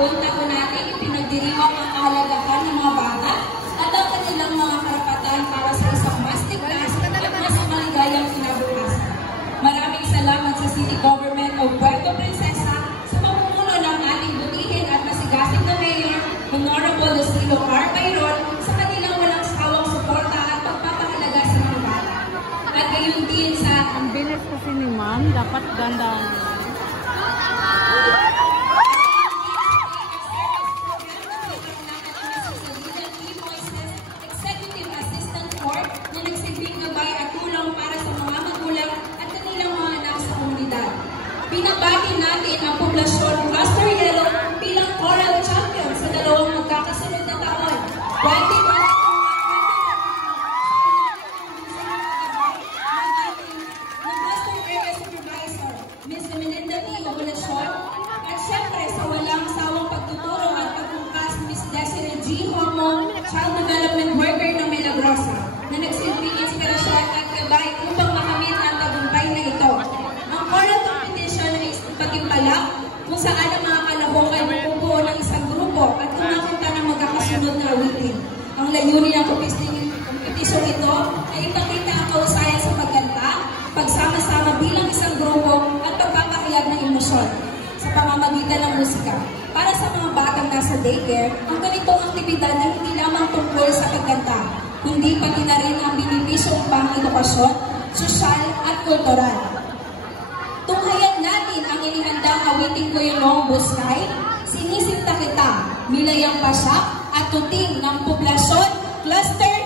taon-taon natin pinagdiriwang ang kahalagahan ng mga bata at ang kanilang mga karapatan para sa isang mas ligtas at mas maligayang kinabukasan. Maraming salamat sa City Government of Puerto Princesa sa pamumuno ng ating butihin at masigasig na Mayor, Honorable Lucilo R. Bayron, sa kanilang walang sawang suporta at pagpapahalaga sa mga bata. At gayon din sa... Ang bilis kasi ni Ma'am, dapat ganda. Executive Assistant Court na nagsilbing gabay at tulong para sa mga magulang at kanilang mga anak sa komunidad. Binabati natin ang poblasyon Cluster Yellow bilang Coral Champion sa dalawang magkakasunod na taon. Ms. Melinda T. Obulacion, at syempre sa walang sawang pagtuturo at pagtungkas Ms. Desiree G. Homo, Child Development Worker ng Milagrosa, na nagsilbing inspirasyon at gabay upang makamit ang tagumpay na ito. Ang choral competition ay pag-impalak kung saan ang mga kalahok ay bubuo ng isang grupo at kumakanta ng magkakasunod na awitin. Ang layunin ng kompetisyon ito ay ipakita ang kausayan sa pagkanta, pagsama-sama bilang isang grupo at pagpapahayag ng emosyon sa pamamagitan ng musika. Para sa mga batang nasa daycare, ang ganitong aktibidad ay hindi lamang tungkol sa pagkanta, kundi pati na rin ang binibisyong pang-edukasyon, sosyal at kultural. Tunghayan natin ang inihandang awiting Kuyulong Buskay, Sinisinta Kita, Milayang Pasyak at Tuting ng Poblasyon Cluster